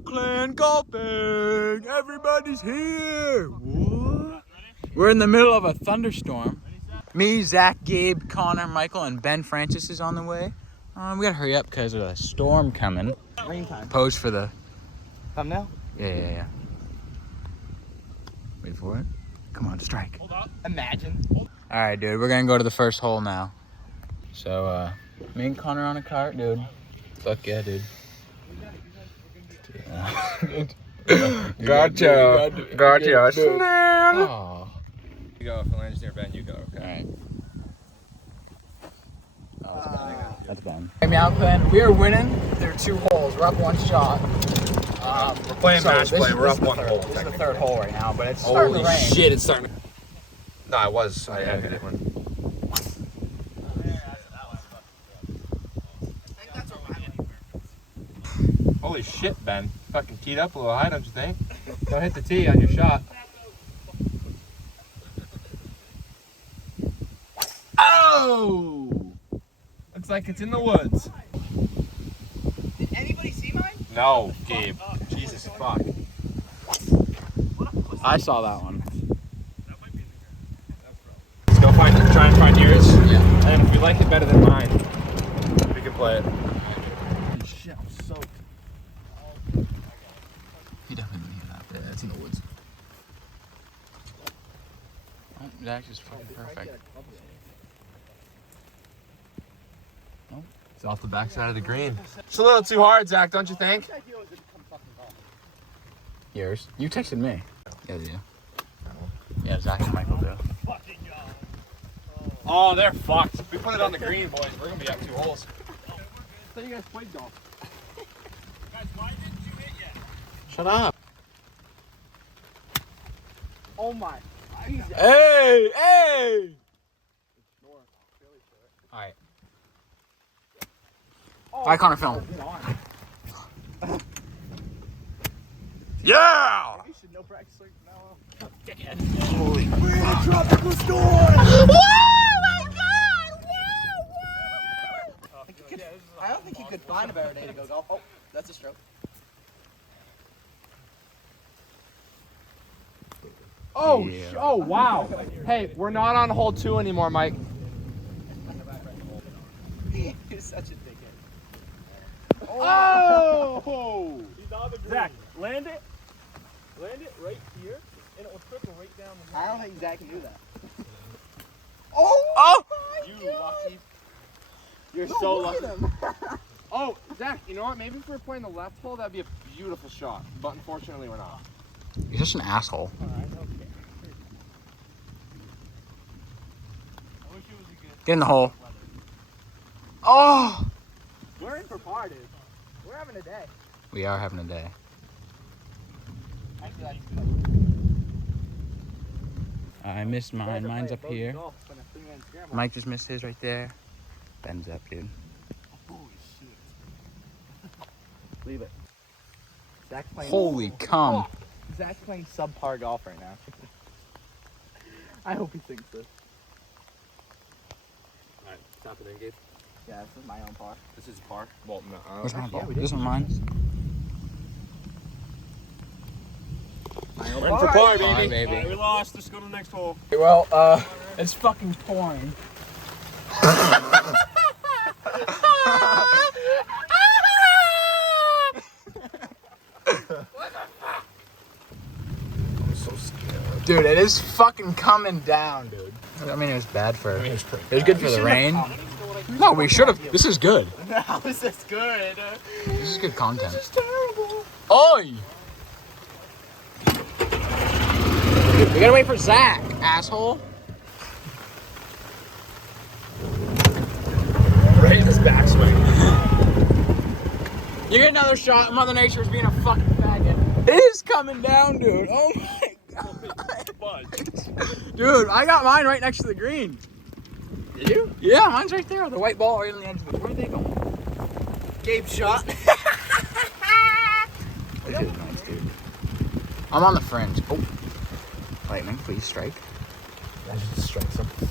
Oakland golfing. Everybody's here. What? We're in the middle of a thunderstorm. Me, Zach, Gabe, Connor, Michael, and Ben Francis is on the way. We gotta hurry up because there's a storm coming. Rain time. Pose for the thumbnail? Yeah. Wait for it. Come on, strike. Hold up. Imagine. Alright, dude, we're gonna go to the first hole now. So, me and Connor on a cart, dude. Fuck yeah, dude. Gotcha. Oh. You go. If it lands near Ben, you go. Okay. Alright. Oh, that's Ben. Hey, Meow Clan, we are winning. There are 2 holes. We're up 1 shot. We're playing match play. We're up 1 hole. This is the 3rd hole right now, but it's starting to rain. Holy shit, it's starting to... No, I was. I hit it one. Holy shit, Ben. Fucking teed up a little high, don't you think? Don't hit the tee on your shot. Oh! Looks like it's in the woods. Did anybody see mine? No, Gabe. Jesus fuck. I saw that one. Let's go try and find yours. Yeah. And if we like it better than mine, we can play it. Shit, I'm soaked. He definitely didn't hear that. Yeah, that's in the woods. Oh, Zach is fucking perfect. Oh, it's off the backside of the green. It's a little too hard, Zach, don't you think? Yours? You texted me. Yeah, you. Yeah, Zach and Michael do. Oh, they're fucked. We put it on the green, boys. We're gonna be up 2 holes. I thought you guys played golf. Guys, why didn't you hit yet? Shut up. Oh my. Hey! Alright. Alright, Connor, film. Yeah! You should no practice like now. Holy We're in a tropical storm! Whoa, my God! I don't think you could find a better day to go golf. Oh, that's a stroke. Oh, Yeah. oh wow. Hey, we're not on hole 2 anymore, Mike. You're such a dickhead. Oh! Zach, land it right here, and it will trickle right down the I don't think Zach can do that. Oh! You lucky. You're No, so look lucky. at him. Oh, Zach, you know what? Maybe if we were playing the left hole, that'd be a beautiful shot. But unfortunately, we're not. You're just an asshole. Alright, okay. I wish it was a good Get in the hole. weather. Oh! We're in for par, dude. We're having a day. We are having a day. Actually, like, I missed mine. Mine's up here. golf on a 3-man scramble. Mike just missed his right there. Ben's up, dude. Holy shit. Leave it. Zach's playing. Holy cum. Zach's playing subpar golf right now. I hope he thinks this. Alright, tap it in, Gabe. Yeah, this is my own par. This is par. Well, no. Where's my ball? we did. This one mine. My own We're in for par, baby. Alright, baby. Alright, we lost. Let's go to the next hole. Well, it's fucking pouring. I'm so scared. Dude, it is fucking coming down, dude. I mean, it was bad for. I mean, it's pretty It was good for the rain. No, we should have. This is good. How is this good? This is good content. This is terrible. Oi! We gotta wait for Zach, asshole. Right in his backswing. You get another shot. Mother Nature's being a fucking faggot. It is coming down, dude. Oh my god. Dude, I got mine right next to the green. Did you? Yeah, mine's right there. The white ball right on the edge of it. Where are they going? Gabe shot. This is nice, dude. I'm on the fringe. Oh. Lightning, please strike. I should just strike something.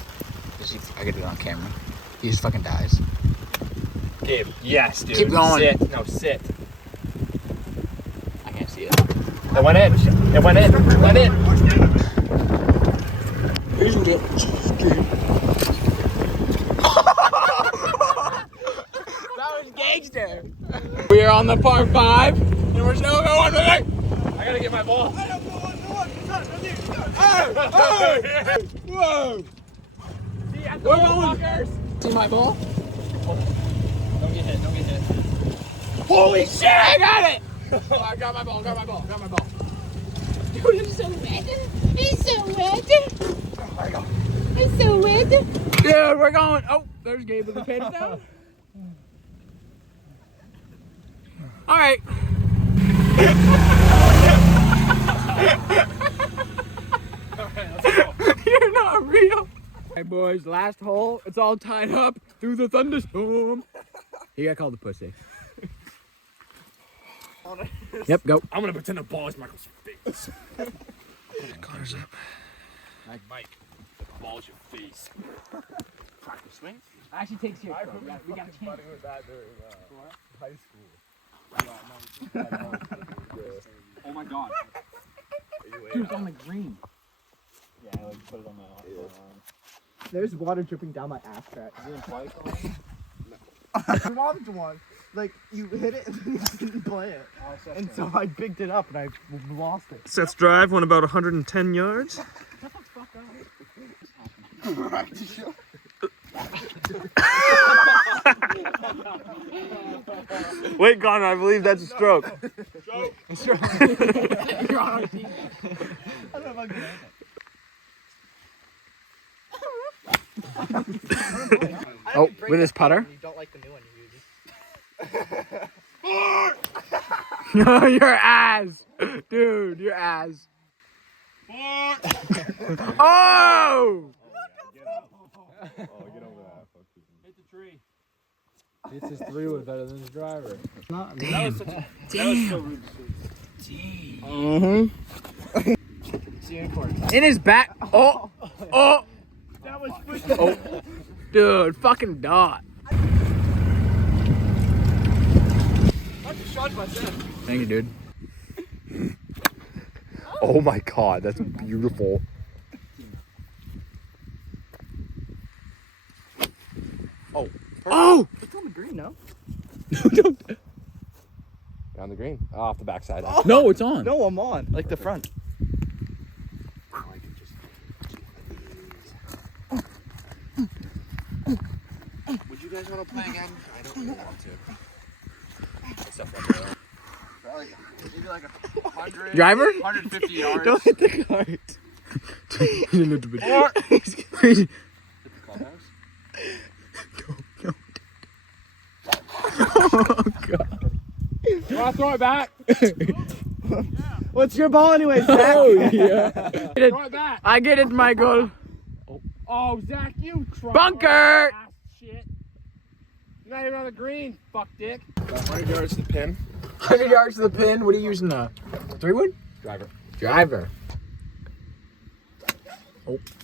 I gotta do it on camera. He just fucking dies. Gabe, yes, dude. Keep going. Sit. No, sit. see it. It went in. It went in. It went in. That was gangster. We are on the par 5, and we're still going with it. I gotta get my ball. Whoa! We're going. See my ball? Don't get hit. Don't get hit. Holy shit! I got it! Oh, I got my ball. Got my ball. Got my ball. Dude, I'm so wet. It's so wet. Oh, there you go. It's so wet. Dude, we're going. Oh, there's Gabe with the pin down. All right. You're not real. Hey boys, last hole. It's all tied up through the thunderstorm. You got called a pussy. Yep, go. I'm gonna pretend the ball is Michael's face. Connor's up. Mike, the ball's your face. Practice swing? Actually takes your. We got a chance. with that during high school. Oh my god. Dude, it's on the green. Yeah, I like put it on my arm. There's water dripping down my ass crack. You didn't play something? I wanted to one. Like, you hit it and then you didn't play it. And so I picked it up and I lost it. Seth's drive went about 110 yards. Wait, Connor, I believe that's a stroke. You're on our team. I don't know if I can Oh, with his putter? You don't like the new one you use. Your ass. Dude, your ass. Oh! Hit the tree. This is 3 was better than his driver. That was so rude. See you in court. In his back. Oh! Oh! That was Oh! Dude, fucking dot. Thank you, dude. Oh my god, that's beautiful. Oh! It's on the green, no? On the green. Oh, off the backside. No, it's on. No, I'm on. Like the front. Would you guys want to play again? I don't really want to. Maybe like 100. Driver? 150 yards. Don't hit the cart. A little bit. Hit the clubhouse. Oh, God. You want to throw it back? What's your ball anyway, Zach? Oh, yeah. Throw it back. I get it, Michael. Oh, Zach, you try. Bunker! Shit. You're not even on the green, fuck dick. 100 yards to the pin. 100 yards to the pin. What are you using? The 3-wood? Driver. Driver.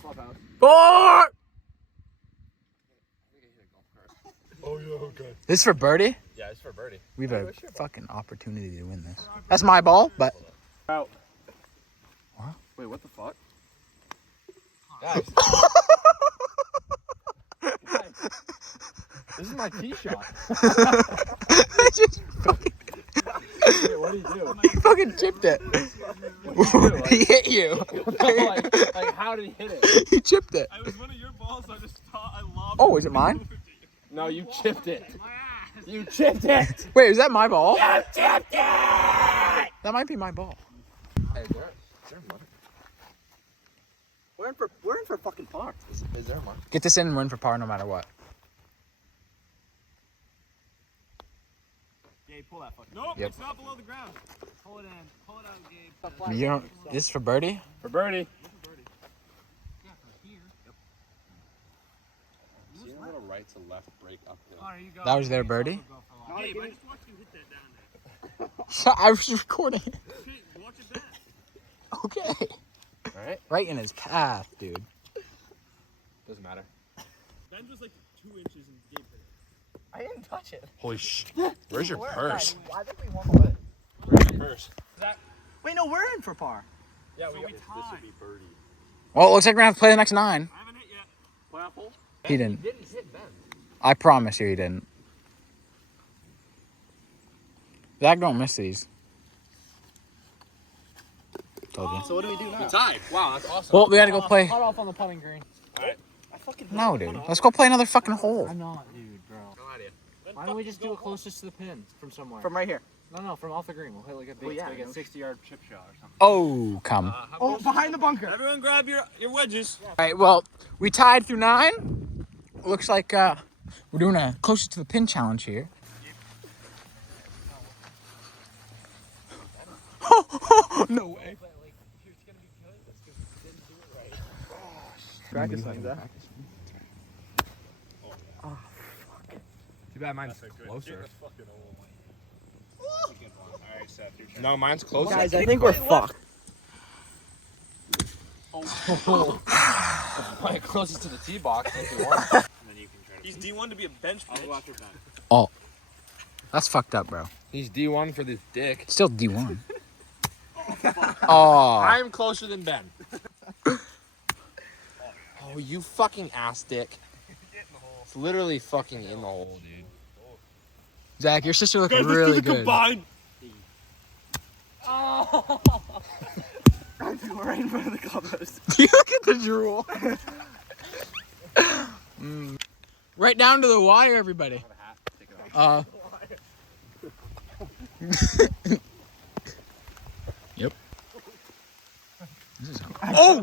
Clubhouse. 4! Oh, yeah, okay. This is for birdie? Yeah, it's for birdie. We have a fucking opportunity to win this. That's my ball, but... Out. What? Wait, what the fuck? Guys. This is my tee shot. I just fucking... Wait, what do you do? He fucking chipped it. He hit you. like, how did he hit it? He chipped it. I was one of your balls, so I just thought I lobbed Oh, is it mine? No, you chipped it. You chipped it. Wait, is that my ball? You chipped it! That might be my ball. Hey, is there money? We're in for fucking par. Is there money? Get this in and win for par no matter what. Gabe, pull that fucking. Nope, Yep. it's not below the ground. Pull it in. Pull it out, Gabe. You don't... This is for birdie? For birdie. See a little right to left break uphill. Connor, you go. That was their birdie? Gabe, I just watched you hit that down there. I was recording it. Shit, watch it back. Okay. Alright. Right in his path, dude. Doesn't matter. Ben was like 2 inches and Gabe hit it. I didn't touch it. Holy shit. Where's your purse? I think we won the way. Where's your purse? Wait, no, we're in for par. Yeah, we tied. This would be birdie. Well, it looks like we're gonna have to play the next 9. I haven't hit yet. Playoff hole? He didn't. Didn't hit Ben. I promise you he didn't. Zach, don't miss these. Told you. So what do we do now? Tied. Wow, that's awesome. Well, we gotta go play. Cut off on the putting green. I fucking No, dude. Let's go play another fucking hole. I'm not, dude, bro. No idea. Why don't we just do it closest to the pin from somewhere? from right here. No, from off the green. We'll hit like a big, Well, yeah, like a no 60-yard chip shot or something. Oh, come. Oh, behind the bunker. Everyone grab your wedges. All right, well, we tied through 9. Looks like we're doing a closest to the pin challenge here. No way. Practice like that. Too bad mine's closer. No, mine's closer. Guys, I think we're fucked. Probably closest to the tee box. If you want. He's D1 to be a bench pitch. I'll go after Ben. Oh, that's fucked up, bro. He's D1 for this dick. It's still D1. Oh, I'm closer than Ben. Oh, you fucking ass dick. It's literally fucking in the hole, dude. Zach, your sister looked really good. Combined. Oh. We're right in front of the clubhouse. Look at the drool. Right down to the wire, everybody. Yep. This is how. Oh!